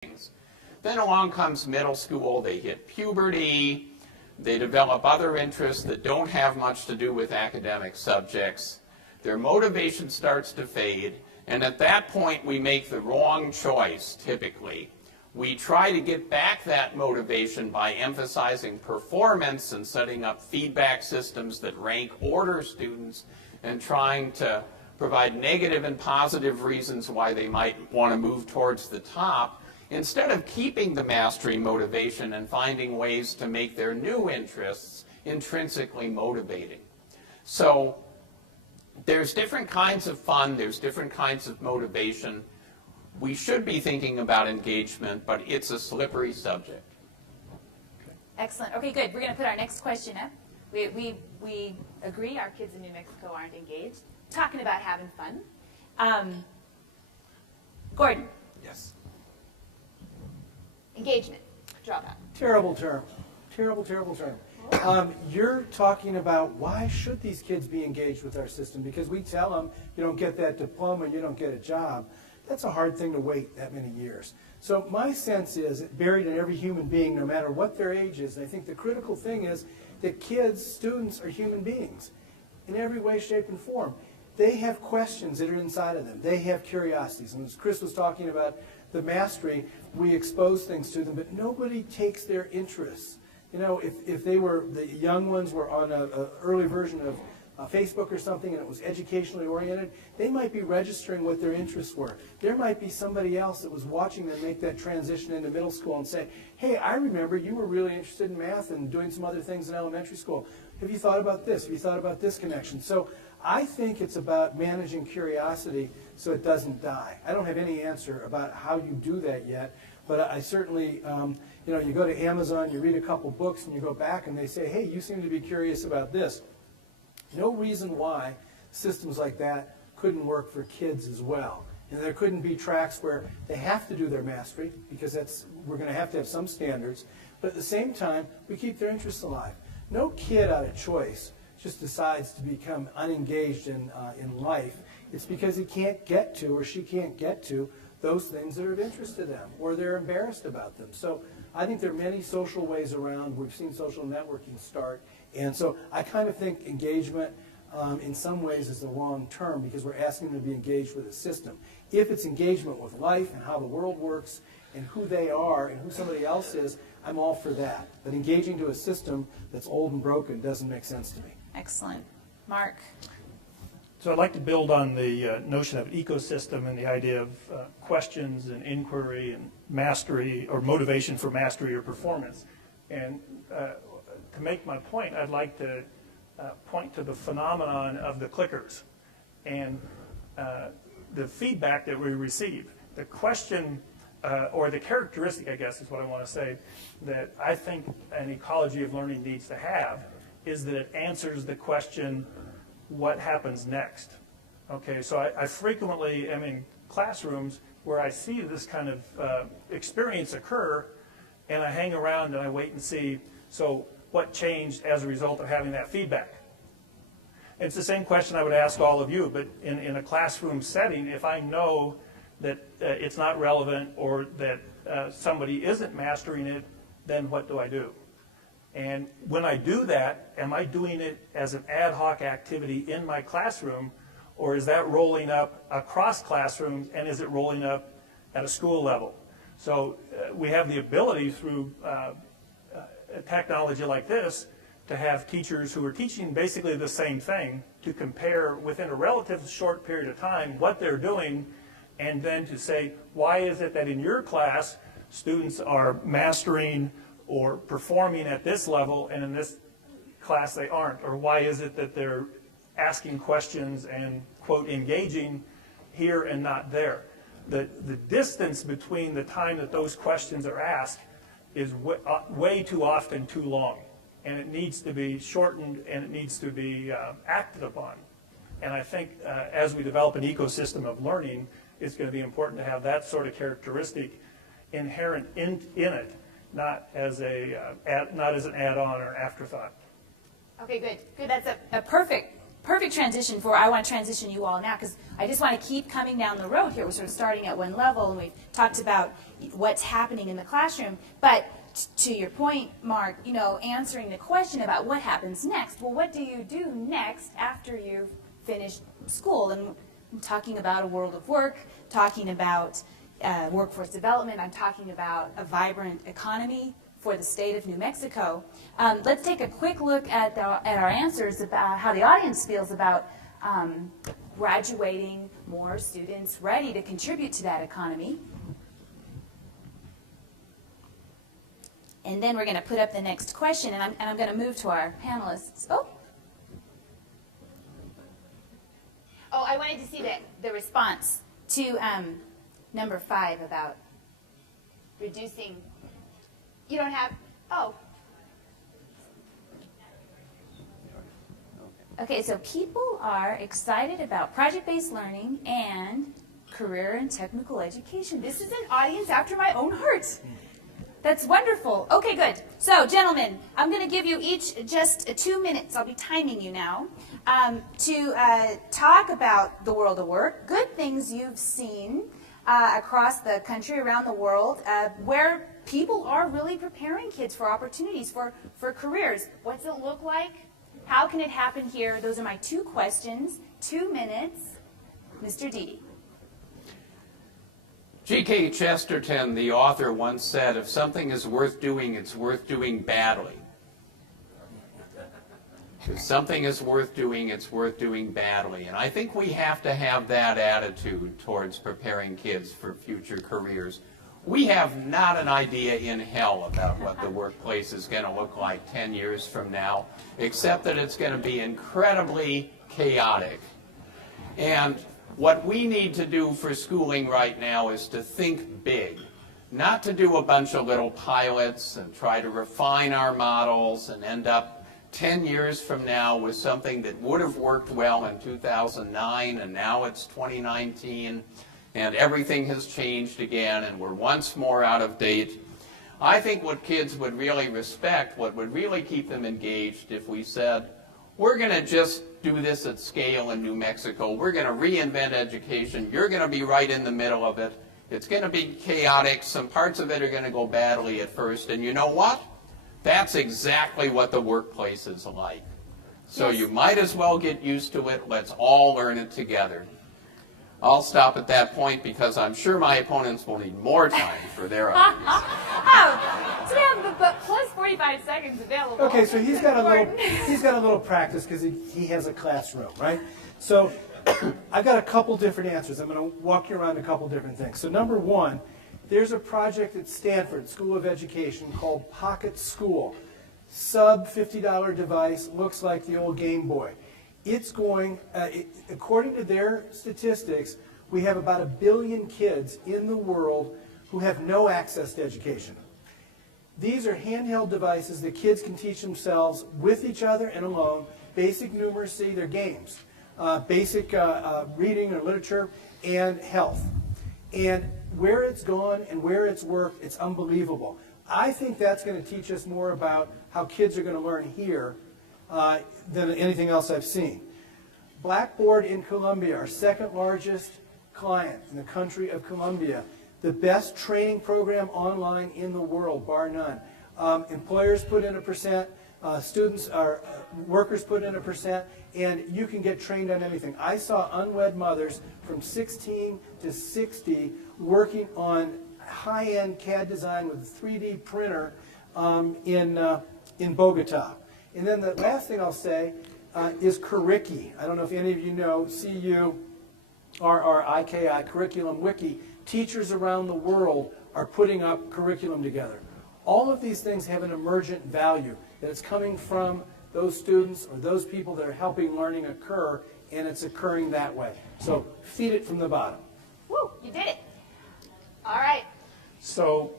things. Then along comes middle school, they hit puberty, they develop other interests that don't have much to do with academic subjects. Their motivation starts to fade, and at that point we make the wrong choice, typically. We try to get back that motivation by emphasizing performance and setting up feedback systems that rank order students and trying to provide negative and positive reasons why they might want to move towards the top, instead of keeping the mastery motivation and finding ways to make their new interests intrinsically motivating. So there's different kinds of fun, there's different kinds of motivation. We should be thinking about engagement, but it's a slippery subject. Excellent. Okay, good. We're going to put our next question up. We agree our kids in New Mexico aren't engaged. Talking about having fun. Gordon. Yes. Engagement. Dropout. Terrible term. Terrible, terrible term. You're talking about why should these kids be engaged with our system? Because we tell them you don't get that diploma, you don't get a job. That's a hard thing to wait that many years. So my sense is buried in every human being, no matter what their age is. And I think the critical thing is that kids, students, are human beings in every way, shape, and form. They have questions that are inside of them. They have curiosities. And as Chris was talking about the mastery, we expose things to them, but nobody takes their interests. You know, if they were, the young ones were on an early version of Facebook or something and it was educationally oriented, they might be registering what their interests were. There might be somebody else that was watching them make that transition into middle school and say, hey, I remember you were really interested in math and doing some other things in elementary school. Have you thought about this? Have you thought about this connection? So I think it's about managing curiosity so it doesn't die. I don't have any answer about how you do that yet, but I certainly, you know, you go to Amazon, you read a couple books, and you go back and they say, hey, you seem to be curious about this. No reason why systems like that couldn't work for kids as well. And there couldn't be tracks where they have to do their mastery, because we're going to have some standards, but at the same time, we keep their interests alive. No kid out of choice just decides to become unengaged in life. It's because he can't get to, or she can't get to, those things that are of interest to them, or they're embarrassed about them. So I think there are many social ways around. We've seen social networking start. And so I kind of think engagement in some ways is the wrong term, because we're asking them to be engaged with a system. If it's engagement with life and how the world works and who they are and who somebody else is, I'm all for that. But engaging to a system that's old and broken doesn't make sense to me. Excellent. Mark. So I'd like to build on the notion of ecosystem and the idea of questions and inquiry and mastery, or motivation for mastery or performance. And to make my point, I'd like to point to the phenomenon of the clickers and the feedback that we receive. The question, or the characteristic, I guess is what I want to say, that I think an ecology of learning needs to have is that it answers the question, what happens next? Okay, so I frequently am in classrooms where I see this kind of experience occur, and I hang around and I wait and see, so what changed as a result of having that feedback? It's the same question I would ask all of you, but in a classroom setting, if I know that it's not relevant or that somebody isn't mastering it, then what do I do? And when I do that, am I doing it as an ad hoc activity in my classroom, or is that rolling up across classrooms, and is it rolling up at a school level? So we have the ability through technology like this to have teachers who are teaching basically the same thing to compare within a relatively short period of time what they're doing, and then to say, why is it that in your class students are mastering or performing at this level, and in this class they aren't? Or why is it that they're asking questions and, quote, engaging here and not there? The distance between the time that those questions are asked is way too often too long. And it needs to be shortened, and it needs to be acted upon. And I think as we develop an ecosystem of learning, it's going to be important to have that sort of characteristic inherent in it, not as an add-on or afterthought. Okay, good. Good. That's a perfect perfect transition for, I want to transition you all now, because I just want to keep coming down the road here. We're sort of starting at one level, and we've talked about what's happening in the classroom. But to your point, Mark, you know, answering the question about what happens next. Well, what do you do next after you've finished school? And I'm talking about a world of work, talking about workforce development. I'm talking about a vibrant economy for the state of New Mexico. Let's take a quick look at our answers about how the audience feels about graduating more students ready to contribute to that economy. And then we're going to put up the next question, and I'm going to move to our panelists. Oh, I wanted to see the response to number 5 about reducing. You don't have, Okay, so people are excited about project-based learning and career and technical education. This is an audience after my own heart. That's wonderful. Okay, good. So, gentlemen, I'm going to give you each just 2 minutes. I'll be timing you now to talk about the world of work, good things you've seen across the country, around the world, where people are really preparing kids for opportunities, for careers. What's it look like? How can it happen here? Those are my 2 questions. 2 minutes. Mr. Dede. G.K. Chesterton, the author, once said, if something is worth doing, it's worth doing badly. If something is worth doing, it's worth doing badly. And I think we have to have that attitude towards preparing kids for future careers. We have not an idea in hell about what the workplace is going to look like 10 years from now, except that it's going to be incredibly chaotic. And what we need to do for schooling right now is to think big, not to do a bunch of little pilots and try to refine our models and end up 10 years from now with something that would have worked well in 2009 and now it's 2019 and everything has changed again and we're once more out of date. I think what kids would really respect, what would really keep them engaged if we said, we're going to just do this at scale in New Mexico. We're going to reinvent education. You're going to be right in the middle of it. It's going to be chaotic. Some parts of it are going to go badly at first. And you know what? That's exactly what the workplace is like. So you might as well get used to it. Let's all learn it together. I'll stop at that point because I'm sure my opponents will need more time for their ideas. So we have the plus 45 seconds available. Okay, so he's got a little practice because he has a classroom, right? So I've got a couple different answers. I'm going to walk you around a couple different things. So number 1, there's a project at Stanford School of Education called Pocket School. Sub $50 device, looks like the old Game Boy. It's going, according to their statistics, we have about 1 billion kids in the world who have no access to education. These are handheld devices that kids can teach themselves with each other and alone. Basic numeracy, they're games. Basic reading or literature, and health. And where it's gone and where it's worked, it's unbelievable. I think that's going to teach us more about how kids are going to learn here than anything else I've seen. Blackboard in Colombia, our 2nd largest client in the country of Colombia, the best training program online in the world, bar none. Employers put in 1%, workers put in 1%, and you can get trained on anything. I saw unwed mothers from 16 to 60 working on high-end CAD design with a 3D printer in Bogota. And then the last thing I'll say is Curriki. I don't know if any of you know CURRIKI, Curriculum Wiki. Teachers around the world are putting up curriculum together. All of these things have an emergent value, that it's coming from those students or those people that are helping learning occur, and it's occurring that way. So feed it from the bottom. Woo, you did it. All right. So